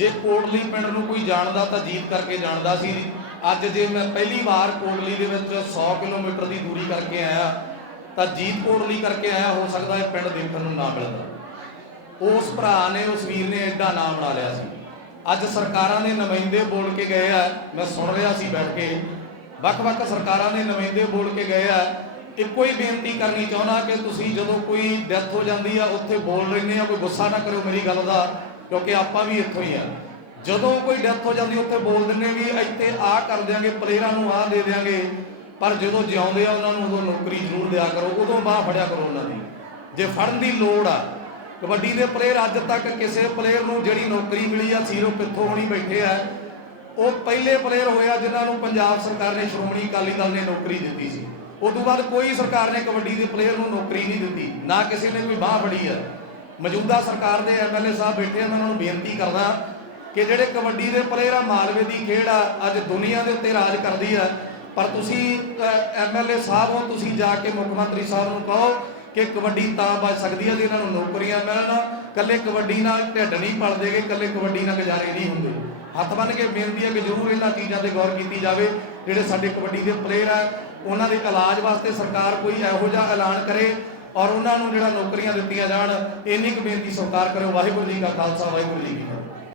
ਜੇ ਕੋਟਲੀ ਪਿੰਡ ਨੂੰ ਕੋਈ ਜਾਣਦਾ ਤਾਂ ਜੀਤ ਕਰਕੇ ਜਾਣਦਾ ਸੀ। ਅੱਜ ਜੇ ਮੈਂ ਪਹਿਲੀ ਵਾਰ ਕੋਟਲੀ ਦੇ ਵਿੱਚ 100 ਕਿਲੋਮੀਟਰ ਦੀ ਦੂਰੀ ਕਰਕੇ ਆਇਆ, ਤਾਂ ਜੀਤ ਕੋਟਲੀ ਕਰਕੇ ਆਇਆ, ਹੋ ਸਕਦਾ ਇਹ ਪਿੰਡ ਦੇਖਣ ਨੂੰ ਨਾ ਮਿਲਦਾ। ਉਸ ਭਰਾ ਨੇ, ਉਸ ਵੀਰ ਨੇ ਐਡਾ ਨਾਮ ਬਣਾ ਲਿਆ ਸੀ। ਅੱਜ ਸਰਕਾਰਾਂ ਦੇ ਨੁਮਾਇੰਦੇ ਬੋਲ ਕੇ ਗਏ ਆ, ਮੈਂ ਸੁਣ ਰਿਹਾ ਸੀ ਬੈਠ ਕੇ। ਵੱਖ-ਵੱਖ ਸਰਕਾਰਾਂ ਦੇ ਨੁਮਾਇੰਦੇ ਬੋਲ ਕੇ ਗਏ ਆ। ਇੱਕੋ ਹੀ ਬੇਨਤੀ ਕਰਨੀ ਚਾਹੁੰਦਾ ਕਿ ਤੁਸੀਂ ਜਦੋਂ ਕੋਈ ਡੈਥ ਹੋ ਜਾਂਦੀ ਆ, ਉੱਥੇ ਬੋਲ ਰਹੇ ਆ, ਕੋਈ ਗੁੱਸਾ ਨਾ ਕਰਿਓ ਮੇਰੀ ਗੱਲ ਦਾ। ਕਿਉਂਕਿ ਆਪਾਂ ਵੀ ਇੱਥੋਂ ਹੀ ਆ। ਜਦੋਂ ਕੋਈ ਡੈਥ ਹੋ ਜਾਂਦੀ, ਉੱਥੇ ਬੋਲ ਦਿੰਦੇ ਵੀ ਇੱਥੇ ਆਹ ਕਰ ਦਿਆਂਗੇ ਪਲੇਅਰਾਂ ਨੂੰ ਆਹ ਦੇ ਦਿਆਂਗੇ। ਪਰ ਜਦੋਂ ਜਿਉਂਦੇ ਆ, ਉਹਨਾਂ ਨੂੰ ਉਦੋਂ ਨੌਕਰੀ ਜ਼ਰੂਰ ਦਿਆ ਕਰੋ, ਉਦੋਂ ਬਾਹ ਫੜਿਆ ਕਰੋ ਉਹਨਾਂ ਦੀ। ਜੇ ਫੜਨ ਦੀ ਲੋੜ ਆ, ਕਬੱਡੀ ਦੇ ਪਲੇਅਰ ਅੱਜ ਤੱਕ ਕਿਸੇ ਪਲੇਅਰ ਨੂੰ ਜਿਹੜੀ ਨੌਕਰੀ ਮਿਲੀ ਆ ਸੀਰੋ ਕਿੱਥੋਂ ਹੋਣੀ ਬੈਠੇ ਆ। ਉਹ ਪਹਿਲੇ ਪਲੇਅਰ ਹੋਇਆ ਜਿਨ੍ਹਾਂ ਨੂੰ ਪੰਜਾਬ ਸਰਕਾਰ ਨੇ ਸ਼੍ਰੋਮਣੀ ਅਕਾਲੀ ਦਲ ਨੇ ਨੌਕਰੀ ਦਿੱਤੀ ਸੀ। ਉਸ ਤੋਂ ਬਾਅਦ ਕੋਈ ਸਰਕਾਰ ਨੇ ਕਬੱਡੀ ਦੇ ਪਲੇਅਰ ਨੂੰ ਨੌਕਰੀ ਨਹੀਂ ਦਿੱਤੀ, ਨਾ ਕਿਸੇ ਨੇ ਕੋਈ ਬਾਹ ਫੜੀ ਆ। ਮੌਜੂਦਾ ਸਰਕਾਰ ਦੇ ਐਮਐਲਏ ਸਾਹਿਬ ਬੈਠੇ ਆ, ਮੈਂ ਉਹਨਾਂ ਨੂੰ ਬੇਨਤੀ ਕਰਦਾ ਕਿ ਜਿਹੜੇ ਕਬੱਡੀ ਦੇ ਪਲੇਅਰ ਆ, ਮਾਲਵੇ ਦੀ ਖੇਡ ਆ, ਅੱਜ ਦੁਨੀਆ ਦੇ ਉੱਤੇ ਰਾਜ ਕਰਦੀ ਆ। ਪਰ ਤੁਸੀਂ ਐਮਐਲਏ ਸਾਹਿਬ ਹੋ, ਤੁਸੀਂ ਜਾ ਕੇ ਮੁੱਖ ਮੰਤਰੀ ਸਾਹਿਬ ਨੂੰ ਕਹੋ ਕਿ ਕਬੱਡੀ ਤਾਂ ਬਚ ਸਕਦੀ ਹੈ ਜੇ ਇਹਨਾਂ ਨੂੰ ਨੌਕਰੀਆਂ ਮਿਲਣ ਕੱਲੇ ਕਬੱਡੀ ਨਾਲ ਢਿੱਡ ਨਹੀਂ ਪਲਦੇਗੇ ਕੱਲੇ ਕਬੱਡੀ ਨਾਲ ਗੁਜ਼ਾਰੇ ਨਹੀਂ ਹੁੰਦੇ। ਹੱਥ ਬੰਨ ਕੇ ਬੇਨਤੀ ਹੈ ਕਿ ਜ਼ਰੂਰ ਇਹਨਾਂ ਚੀਜ਼ਾਂ ਤੇ ਗੌਰ ਕੀਤੀ ਜਾਵੇ। ਜਿਹੜੇ ਸਾਡੇ ਕਬੱਡੀ ਦੇ ਪਲੇਅਰ ਆ, ਉਹਨਾਂ ਦੇ ਇਲਾਜ ਵਾਸਤੇ ਸਰਕਾਰ ਕੋਈ ਇਹੋ ਜਿਹਾ ਐਲਾਨ ਕਰੇ ਔਰ ਉਹਨਾਂ ਨੂੰ ਜਿਹੜਾ ਨੌਕਰੀਆਂ ਦਿੱਤੀਆਂ ਜਾਣ, ਇੰਨੀ ਕੁ ਬੇਨਤੀ ਸਵਾਰ ਕਰਿਓ। ਵਾਹਿਗੁਰੂ ਜੀ ਕਾ ਖਾਲਸਾ, ਵਾਹਿਗੁਰੂ ਜੀ ਕੀ ਫਤਿਹ।